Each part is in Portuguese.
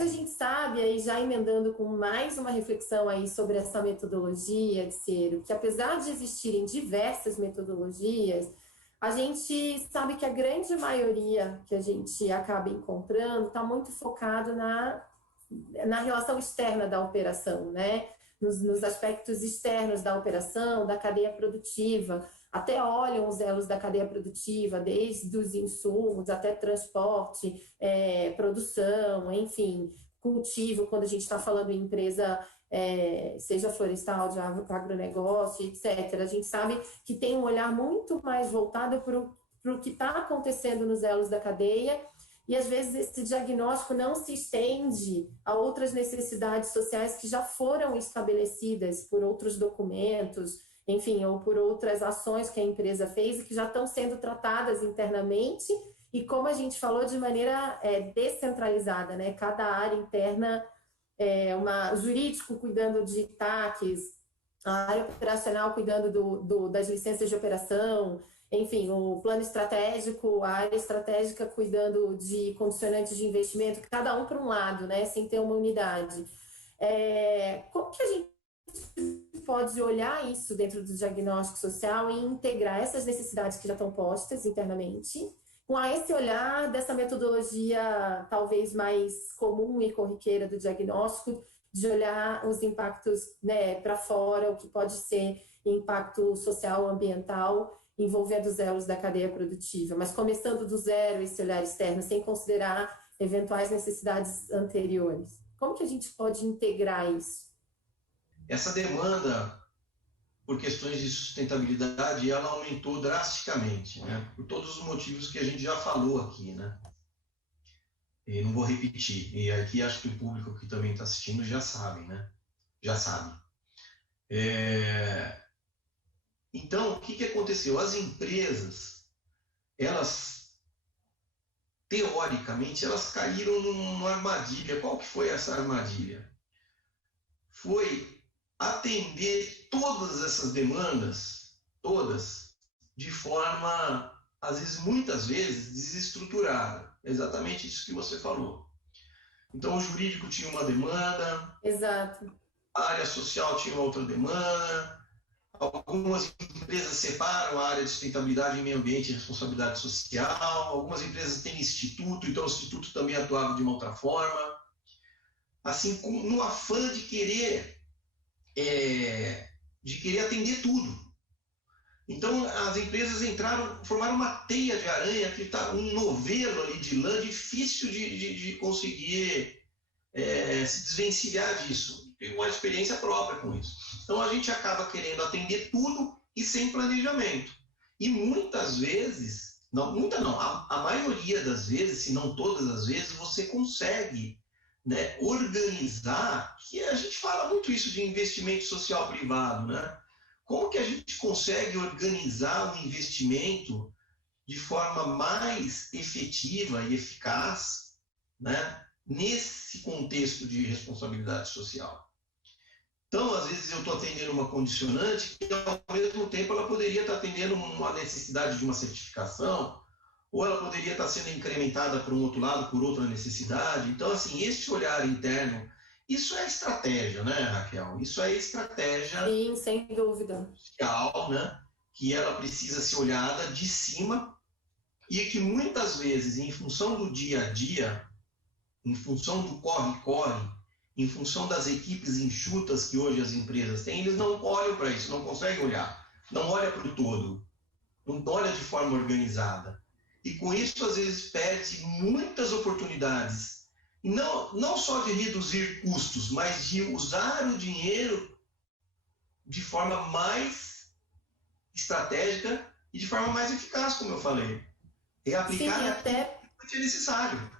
Mas a gente sabe, aí já emendando com mais uma reflexão aí sobre essa metodologia de Ciro, que apesar de existirem diversas metodologias, a gente sabe que a grande maioria que a gente acaba encontrando está muito focado na relação externa da operação, né? Nos aspectos externos da operação, da cadeia produtiva, até olham os elos da cadeia produtiva, desde os insumos até transporte, produção, enfim, cultivo, quando a gente está falando em empresa, seja florestal, de agronegócio, etc. A gente sabe que tem um olhar muito mais voltado para o que está acontecendo nos elos da cadeia, e às vezes esse diagnóstico não se estende a outras necessidades sociais que já foram estabelecidas por outros documentos, enfim, ou por outras ações que a empresa fez e que já estão sendo tratadas internamente e, como a gente falou, de maneira descentralizada, né? Cada área interna, jurídico cuidando de TACs, a área operacional cuidando das licenças de operação, enfim, o plano estratégico, a área estratégica cuidando de condicionantes de investimento, cada um para um lado, né? Sem ter uma unidade. Como que a gente pode olhar isso dentro do diagnóstico social e integrar essas necessidades que já estão postas internamente com esse olhar dessa metodologia talvez mais comum e corriqueira do diagnóstico, de olhar os impactos, né, para fora, o que pode ser impacto social, ambiental, envolvendo os elos da cadeia produtiva, mas começando do zero esse olhar externo, sem considerar eventuais necessidades anteriores. Como que a gente pode integrar isso? Essa demanda por questões de sustentabilidade, ela aumentou drasticamente, né? Por todos os motivos que a gente já falou aqui, né? E não vou repetir. E aqui acho que o público que também está assistindo já sabe, né? Já sabe. Então, o que aconteceu? As empresas, elas, teoricamente, elas caíram numa armadilha. Qual que foi essa armadilha? Foi atender todas essas demandas, todas, de forma, às vezes, muitas vezes, desestruturada. Exatamente isso que você falou. Então, o jurídico tinha uma demanda, exato, a área social tinha outra demanda, algumas empresas separam a área de sustentabilidade em meio ambiente e responsabilidade social, algumas empresas têm instituto, então o instituto também atuava de uma outra forma. Assim, no afã de querer atender tudo. Então, as empresas formaram uma teia de aranha, que está um novelo ali de lã, difícil de conseguir se desvencilhar disso. Tenho uma experiência própria com isso. Então, a gente acaba querendo atender tudo e sem planejamento. E muitas vezes, a maioria das vezes, se não todas as vezes, você consegue, né, organizar, que a gente fala muito isso de investimento social privado, né? Como que a gente consegue organizar o investimento de forma mais efetiva e eficaz, né, nesse contexto de responsabilidade social? Então, às vezes eu estou atendendo uma condicionante que, ao mesmo tempo, ela poderia estar atendendo uma necessidade de uma certificação, ou ela poderia estar sendo incrementada por um outro lado, por outra necessidade. Então, assim, esse olhar interno, isso é estratégia, né, Raquel? Isso é estratégia. Sim, sem dúvida. Social, né? Que ela precisa ser olhada de cima e que muitas vezes, em função do dia a dia, em função do corre-corre, em função das equipes enxutas que hoje as empresas têm, eles não olham para isso, não conseguem olhar, não olham para o todo, não olham de forma organizada. E com isso, às vezes, perde muitas oportunidades, não só de reduzir custos, mas de usar o dinheiro de forma mais estratégica e de forma mais eficaz, como eu falei. É aplicar o que é necessário.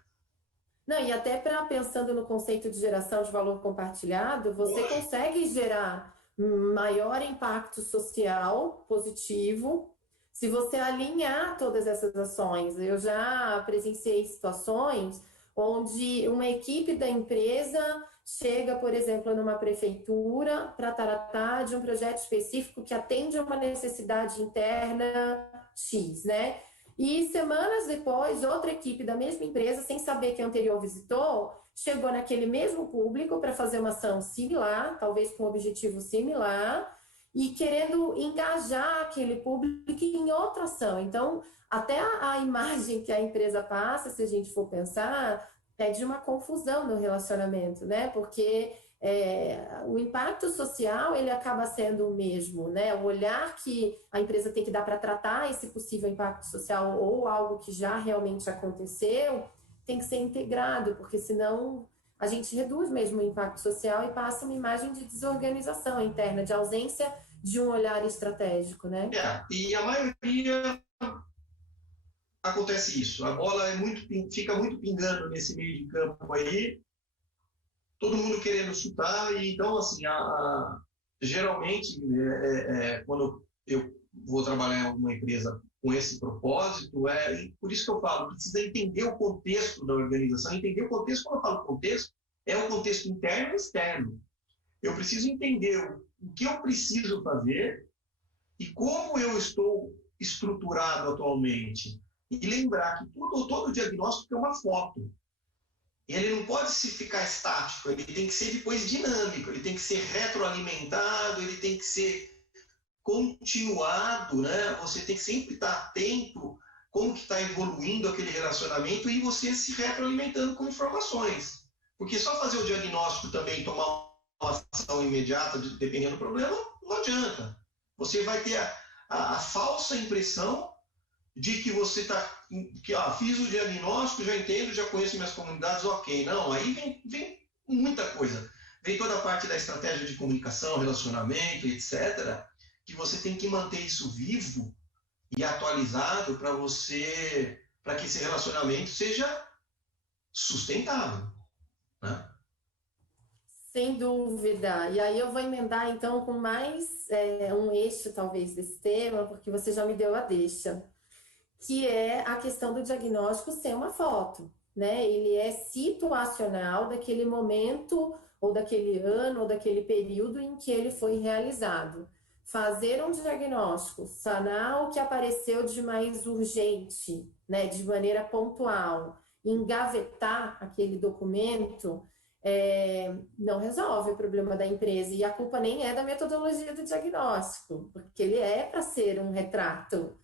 Não, e até pensando no conceito de geração de valor compartilhado, você consegue gerar maior impacto social positivo se você alinhar todas essas ações. Eu já presenciei situações onde uma equipe da empresa chega, por exemplo, numa prefeitura para tratar de um projeto específico que atende a uma necessidade interna X, né? E semanas depois, outra equipe da mesma empresa, sem saber que a anterior visitou, chegou naquele mesmo público para fazer uma ação similar, talvez com um objetivo similar, e querendo engajar aquele público em outra ação. Então, até a imagem que a empresa passa, se a gente for pensar, é de uma confusão no relacionamento, né? Porque o impacto social ele acaba sendo o mesmo, né? O olhar que a empresa tem que dar para tratar esse possível impacto social ou algo que já realmente aconteceu tem que ser integrado, porque senão a gente reduz mesmo o impacto social e passa uma imagem de desorganização interna, de ausência de um olhar estratégico, né? E a maioria acontece isso. A bola fica muito pingando nesse meio de campo aí, todo mundo querendo chutar, e então, assim, geralmente, quando eu vou trabalhar em alguma empresa com esse propósito, por isso que eu falo, precisa entender o contexto da organização. Entender o contexto, quando eu falo contexto, é o contexto interno e externo. Eu preciso entender o que eu preciso fazer e como eu estou estruturado atualmente. E lembrar que todo diagnóstico é uma foto. Ele não pode se ficar estático, ele tem que ser depois dinâmico, ele tem que ser retroalimentado, ele tem que ser continuado, né? Você tem que sempre estar atento como que está evoluindo aquele relacionamento e você se retroalimentando com informações. Porque só fazer o diagnóstico também, tomar uma ação imediata, dependendo do problema, não adianta. Você vai ter a falsa impressão de que você está, fiz o diagnóstico, já entendo, já conheço minhas comunidades, ok. Não, aí vem muita coisa. Vem toda a parte da estratégia de comunicação, relacionamento, etc., que você tem que manter isso vivo e atualizado para que esse relacionamento seja sustentável, né? Sem dúvida. E aí eu vou emendar então com mais um eixo talvez desse tema, porque você já me deu a deixa, que é a questão do diagnóstico ser uma foto, né? Ele é situacional daquele momento, ou daquele ano, ou daquele período em que ele foi realizado. Fazer um diagnóstico, sanar o que apareceu de mais urgente, né? De maneira pontual, engavetar aquele documento, não resolve o problema da empresa. E a culpa nem é da metodologia do diagnóstico, porque ele é para ser um retrato,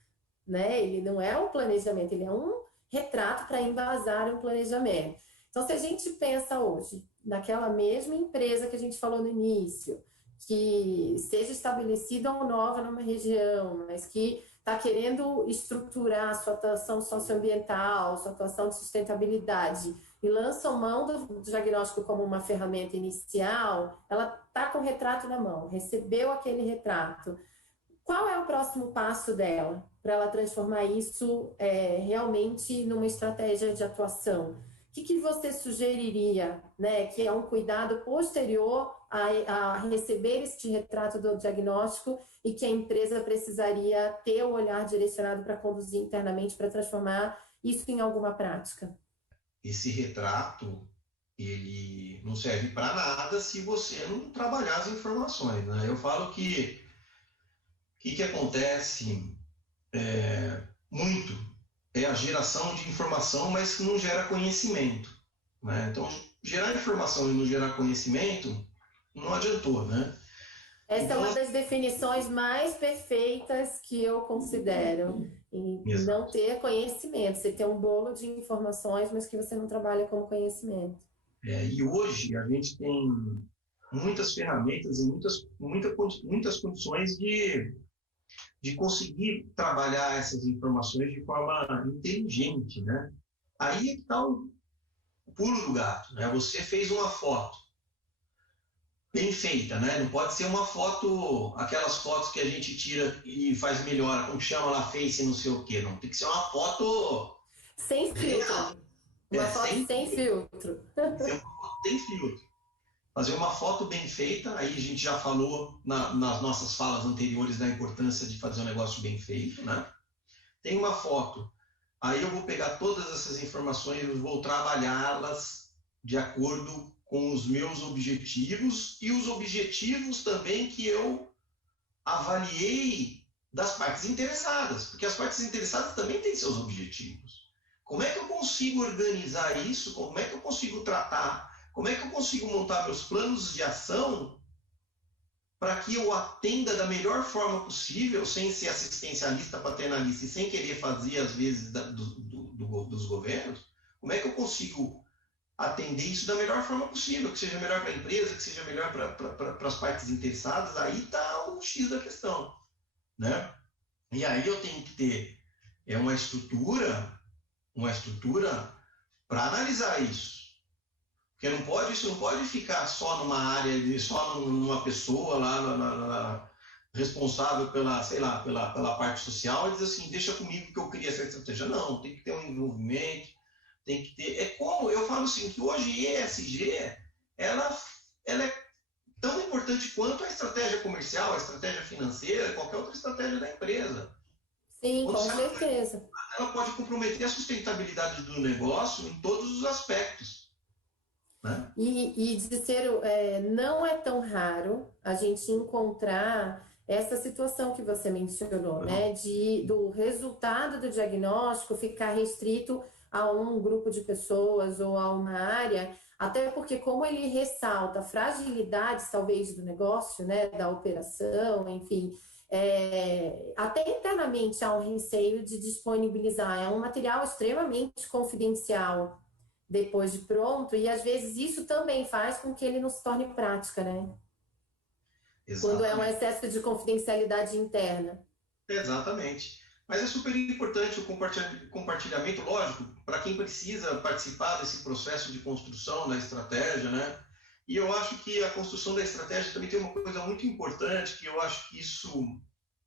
né? Ele não é um planejamento, ele é um retrato para embasar um planejamento. Então, se a gente pensa hoje naquela mesma empresa que a gente falou no início, que seja estabelecida ou nova numa região, mas que está querendo estruturar a sua atuação socioambiental, sua atuação de sustentabilidade, e lançam mão do diagnóstico como uma ferramenta inicial, ela está com o retrato na mão, recebeu aquele retrato. Qual é o próximo passo dela para ela transformar isso realmente numa estratégia de atuação? O que você sugeriria, né, que é um cuidado posterior a receber este retrato do diagnóstico e que a empresa precisaria ter o olhar direcionado para conduzir internamente para transformar isso em alguma prática? Esse retrato, ele não serve para nada se você não trabalhar as informações, né? Eu falo que o que acontece muito é a geração de informação, mas que não gera conhecimento, né? Então, gerar informação e não gerar conhecimento não adiantou, né? Essa é uma das definições mais perfeitas que eu considero, em não ter conhecimento. Você tem um bolo de informações, mas que você não trabalha com conhecimento. E hoje a gente tem muitas ferramentas e muitas condições de conseguir trabalhar essas informações de forma inteligente, né? Aí é que está o pulo do gato, né? Você fez uma foto bem feita, né? Não pode ser uma foto, aquelas fotos que a gente tira e faz melhor, como chama lá, face não sei o quê, não. Tem que ser uma foto sem filtro. Uma foto sem filtro. Tem que ser uma foto sem filtro. Fazer uma foto bem feita, aí a gente já falou nas nossas falas anteriores da importância de fazer um negócio bem feito, né? Tem uma foto, aí eu vou pegar todas essas informações e vou trabalhá-las de acordo com os meus objetivos e os objetivos também que eu avaliei das partes interessadas, porque as partes interessadas também têm seus objetivos. Como é que eu consigo organizar isso? Como é que eu consigo tratar? Como é que eu consigo montar meus planos de ação para que eu atenda da melhor forma possível, sem ser assistencialista, paternalista e sem querer fazer, às vezes, dos governos? Como é que eu consigo atender isso da melhor forma possível, que seja melhor para a empresa, que seja melhor para as partes interessadas? Aí está o X da questão, né? E aí eu tenho que ter uma estrutura para analisar isso. Porque isso não pode ficar só numa área, só numa pessoa lá responsável pela, sei lá, pela parte social e dizer assim, deixa comigo que eu crio essa estratégia. Não, tem que ter um envolvimento, tem que ter... É como, eu falo assim, que hoje a ESG, ela é tão importante quanto a estratégia comercial, a estratégia financeira, qualquer outra estratégia da empresa. Sim, com certeza. Ela pode comprometer a sustentabilidade do negócio em todos os aspectos, né? E de ser, não é tão raro a gente encontrar essa situação que você mencionou, né? Do resultado do diagnóstico ficar restrito a um grupo de pessoas ou a uma área, até porque como ele ressalta fragilidades, talvez, do negócio, né? Da operação, enfim, até internamente há um receio de disponibilizar. É um material extremamente confidencial depois de pronto, e às vezes isso também faz com que ele não se torne prática, né? Exatamente. Quando é um excesso de confidencialidade interna. Exatamente. Mas é super importante o compartilhamento, lógico, para quem precisa participar desse processo de construção da estratégia, né? E eu acho que a construção da estratégia também tem uma coisa muito importante, que eu acho que isso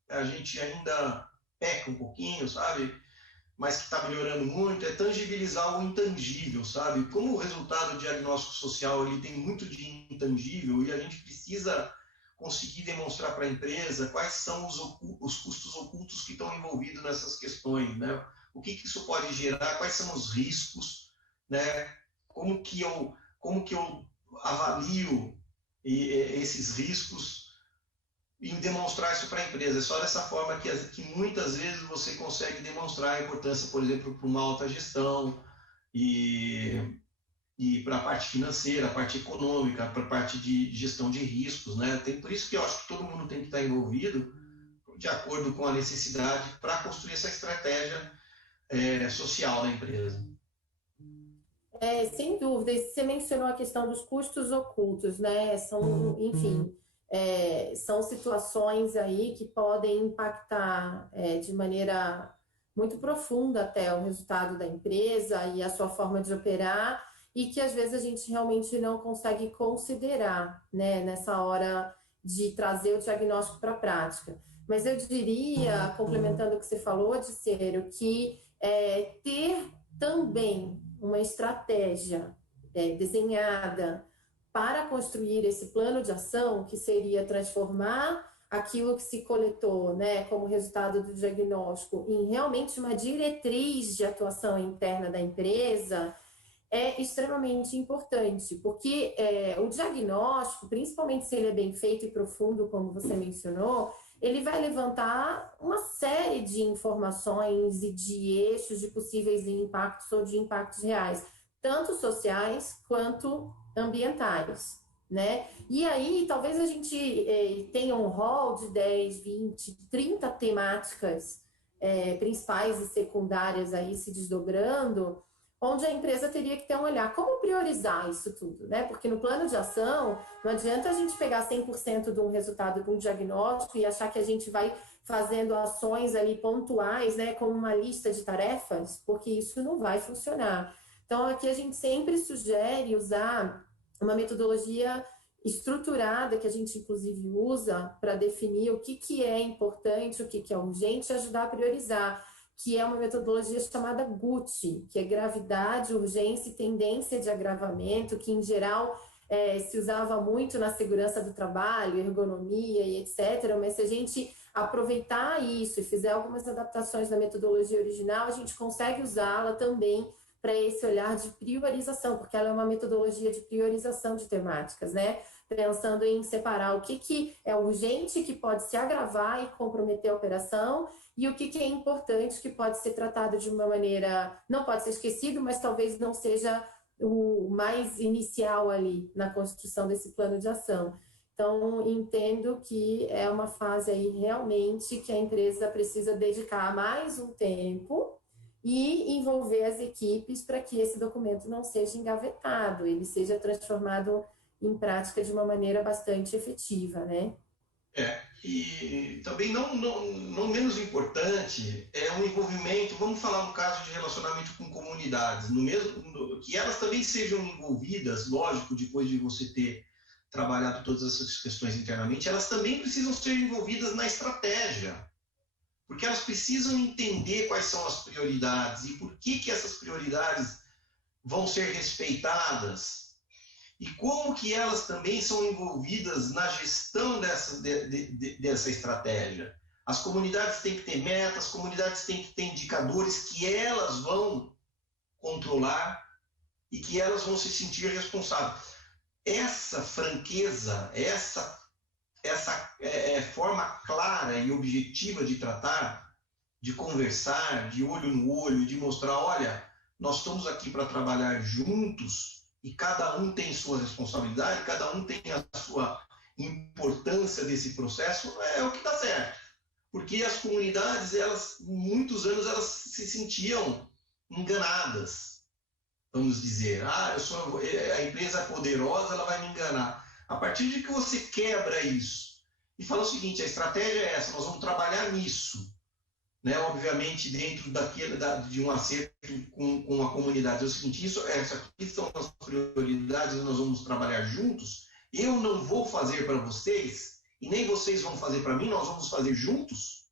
a gente ainda peca um pouquinho, sabe? Mas que está melhorando muito, é tangibilizar o intangível, sabe? Como o resultado do diagnóstico social ele tem muito de intangível e a gente precisa conseguir demonstrar para a empresa quais são os custos ocultos que estão envolvidos nessas questões, né? O que isso pode gerar, quais são os riscos, né? Como que eu avalio esses riscos e demonstrar isso para a empresa. É só dessa forma que muitas vezes você consegue demonstrar a importância, por exemplo, para uma alta gestão e para a parte financeira, a parte econômica, para a parte de gestão de riscos, né? Por isso que eu acho que todo mundo tem que estar envolvido de acordo com a necessidade para construir essa estratégia social da empresa. Sem dúvida. E você mencionou a questão dos custos ocultos, né? Enfim, são situações aí que podem impactar de maneira muito profunda até o resultado da empresa e a sua forma de operar, e que às vezes a gente realmente não consegue considerar, né, nessa hora de trazer o diagnóstico para a prática. Mas eu diria, complementando o que você falou, Dicério, que ter também uma estratégia desenhada para construir esse plano de ação, que seria transformar aquilo que se coletou, né, como resultado do diagnóstico em realmente uma diretriz de atuação interna da empresa, é extremamente importante, porque o diagnóstico, principalmente se ele é bem feito e profundo, como você mencionou, ele vai levantar uma série de informações e de eixos de possíveis impactos ou de impactos reais, tanto sociais quanto ambientais, né? E aí, talvez a gente tenha um rol de 10, 20, 30 temáticas principais e secundárias aí se desdobrando, onde a empresa teria que ter um olhar. Como priorizar isso tudo, né? Porque no plano de ação, não adianta a gente pegar 100% de um resultado de um diagnóstico e achar que a gente vai fazendo ações ali pontuais, né, como uma lista de tarefas, porque isso não vai funcionar. Então, aqui a gente sempre sugere usar uma metodologia estruturada, que a gente inclusive usa para definir o que é importante, o que é urgente e ajudar a priorizar, que é uma metodologia chamada GUT, que é gravidade, urgência e tendência de agravamento, que em geral se usava muito na segurança do trabalho, ergonomia e etc. Mas se a gente aproveitar isso e fizer algumas adaptações da metodologia original, a gente consegue usá-la também para esse olhar de priorização, porque ela é uma metodologia de priorização de temáticas, né? Pensando em separar o que é urgente, que pode se agravar e comprometer a operação, e o que é importante, que pode ser tratado de uma maneira, não pode ser esquecido, mas talvez não seja o mais inicial ali na construção desse plano de ação. Então, entendo que é uma fase aí realmente que a empresa precisa dedicar mais um tempo e envolver as equipes para que esse documento não seja engavetado, ele seja transformado em prática de uma maneira bastante efetiva, né? E também não menos importante é um envolvimento, vamos falar no caso de relacionamento com comunidades, que elas também sejam envolvidas, lógico, depois de você ter trabalhado todas essas questões internamente, elas também precisam ser envolvidas na estratégia, porque elas precisam entender quais são as prioridades e por que essas prioridades vão ser respeitadas e como que elas também são envolvidas na gestão dessa estratégia. As comunidades têm que ter metas, as comunidades têm que ter indicadores que elas vão controlar e que elas vão se sentir responsáveis. Essa franqueza, essa forma clara e objetiva de tratar, de conversar, de olho no olho, de mostrar, olha, nós estamos aqui para trabalhar juntos e cada um tem sua responsabilidade, cada um tem a sua importância desse processo, é o que dá certo. Porque as comunidades, muitos anos, elas se sentiam enganadas. Vamos dizer, a empresa poderosa, ela vai me enganar. A partir de que você quebra isso e fala o seguinte, a estratégia é essa, nós vamos trabalhar nisso, né? Obviamente dentro de um acerto com a comunidade. É o seguinte, essas aqui são as prioridades, nós vamos trabalhar juntos, eu não vou fazer para vocês e nem vocês vão fazer para mim, nós vamos fazer juntos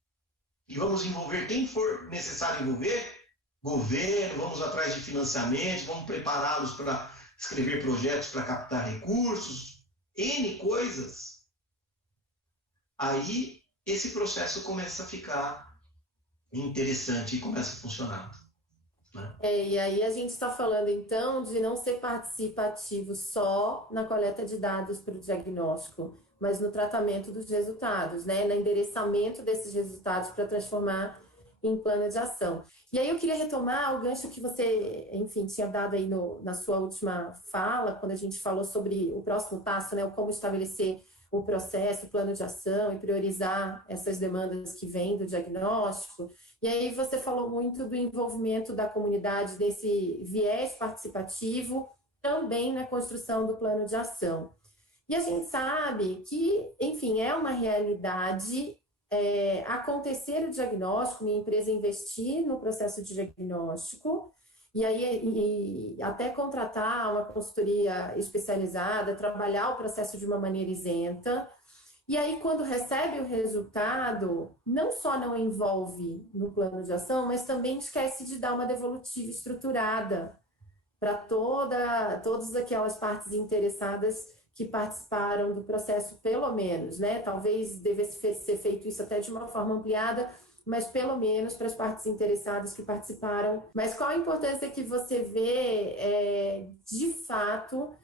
e vamos envolver quem for necessário envolver, governo, vamos atrás de financiamento, vamos prepará-los para escrever projetos para captar recursos, N coisas. Aí esse processo começa a ficar interessante e começa a funcionar. Né? E aí a gente está falando então de não ser participativo só na coleta de dados para o diagnóstico, mas no tratamento dos resultados, né? No endereçamento desses resultados para transformar em plano de ação. E aí eu queria retomar o gancho que você, enfim, tinha dado aí na sua última fala, quando a gente falou sobre o próximo passo, né? Como estabelecer o processo, o plano de ação e priorizar essas demandas que vêm do diagnóstico. E aí você falou muito do envolvimento da comunidade, desse viés participativo, também na construção do plano de ação. E a gente sabe que, enfim, é uma realidade acontecer o diagnóstico, minha empresa investir no processo de diagnóstico, e aí até contratar uma consultoria especializada, trabalhar o processo de uma maneira isenta. E aí, quando recebe o resultado, não só não envolve no plano de ação, mas também esquece de dar uma devolutiva estruturada para todas aquelas partes interessadas que participaram do processo, pelo menos, né? Talvez devesse ser feito isso até de uma forma ampliada, mas pelo menos para as partes interessadas que participaram. Mas qual a importância que você vê, de fato,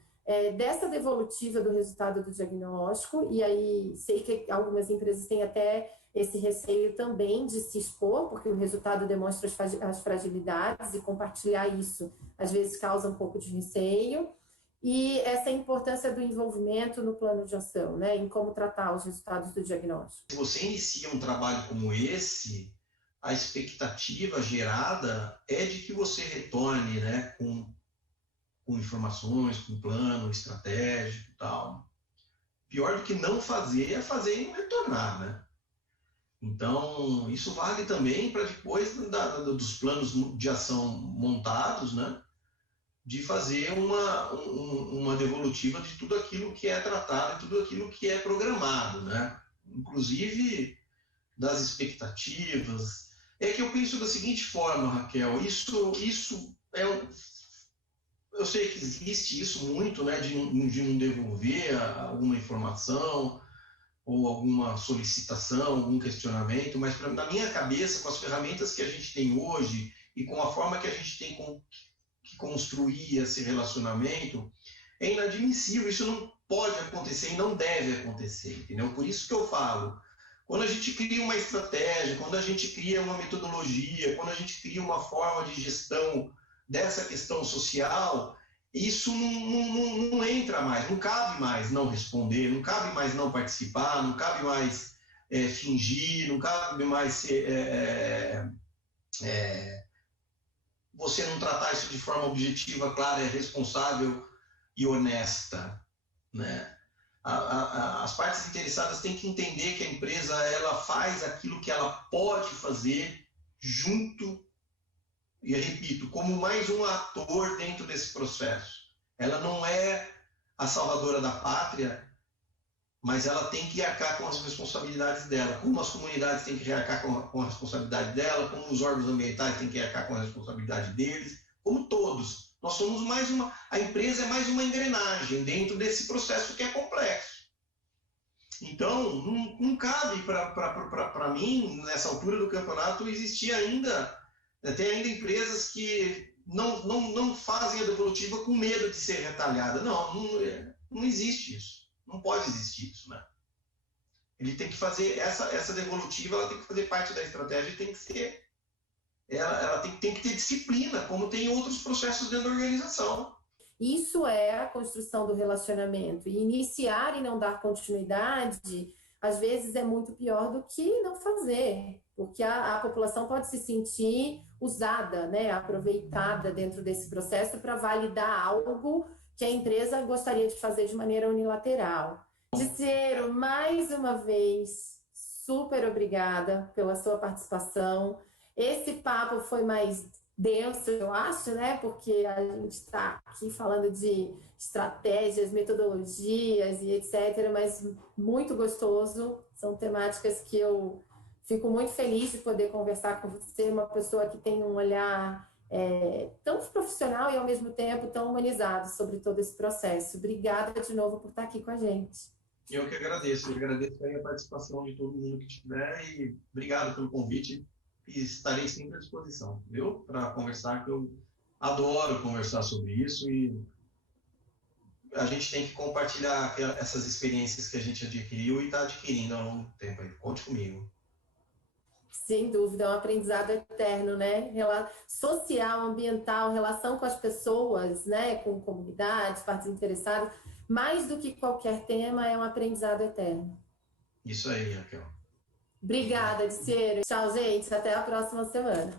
dessa devolutiva do resultado do diagnóstico? E aí sei que algumas empresas têm até esse receio também de se expor, porque o resultado demonstra as fragilidades e compartilhar isso às vezes causa um pouco de receio. E essa importância do envolvimento no plano de ação, né, em como tratar os resultados do diagnóstico. Se você inicia um trabalho como esse, a expectativa gerada é de que você retorne, né, com informações, com plano estratégico e tal. Pior do que não fazer é fazer e não retornar, né? Então, isso vale também para depois dos planos de ação montados, né? De fazer uma devolutiva de tudo aquilo que é tratado, de tudo aquilo que é programado, né? Inclusive das expectativas. É que eu penso da seguinte forma, Raquel, isso é eu sei que existe isso muito, né, de não devolver alguma informação ou alguma solicitação, algum questionamento, mas na minha cabeça, com as ferramentas que a gente tem hoje e com a forma que a gente tem que construía esse relacionamento, é inadmissível, isso não pode acontecer e não deve acontecer, entendeu? Por isso que eu falo, quando a gente cria uma estratégia, quando a gente cria uma metodologia, quando a gente cria uma forma de gestão dessa questão social, isso não entra mais, não cabe mais não responder, não cabe mais não participar, não cabe mais fingir, não cabe mais ser, você não tratar isso de forma objetiva, clara, responsável e honesta, né? As partes interessadas têm que entender que a empresa ela faz aquilo que ela pode fazer junto, e repito, como mais um ator dentro desse processo. Ela não é a salvadora da pátria, mas ela tem que arcar com as responsabilidades dela, como as comunidades têm que arcar com a responsabilidade dela, como os órgãos ambientais têm que arcar com a responsabilidade deles, como todos. Nós somos mais uma, a empresa é mais uma engrenagem dentro desse processo que é complexo. Então, não cabe para mim, nessa altura do campeonato, existir ainda, tem ainda empresas que não fazem a devolutiva com medo de ser retalhada. Não existe isso. Não pode existir isso, né? Ele tem que fazer essa devolutiva, ela tem que fazer parte da estratégia e tem que ser, ela tem que ter disciplina, como tem outros processos dentro da organização. Isso é a construção do relacionamento. E iniciar e não dar continuidade, às vezes é muito pior do que não fazer, porque a população pode se sentir usada, né, aproveitada dentro desse processo para validar algo que a empresa gostaria de fazer de maneira unilateral. Dicero, mais uma vez, super obrigada pela sua participação. Esse papo foi mais denso, eu acho, né? Porque a gente está aqui falando de estratégias, metodologias e etc., mas muito gostoso. São temáticas que eu fico muito feliz de poder conversar com você, uma pessoa que tem um olhar tão profissional e ao mesmo tempo tão humanizado sobre todo esse processo. Obrigada de novo por estar aqui com a gente. Eu que agradeço, aí a participação de todo mundo que estiver e obrigado pelo convite e estarei sempre à disposição, viu? Para conversar, que eu adoro conversar sobre isso e a gente tem que compartilhar essas experiências que a gente adquiriu e está adquirindo ao longo do tempo. Conte comigo. Sem dúvida, é um aprendizado eterno, né? Social, ambiental, relação com as pessoas, né? Com comunidades, partes interessadas. Mais do que qualquer tema, é um aprendizado eterno. Isso aí, Raquel. Obrigada, Dicero. Tchau, gente. Até a próxima semana.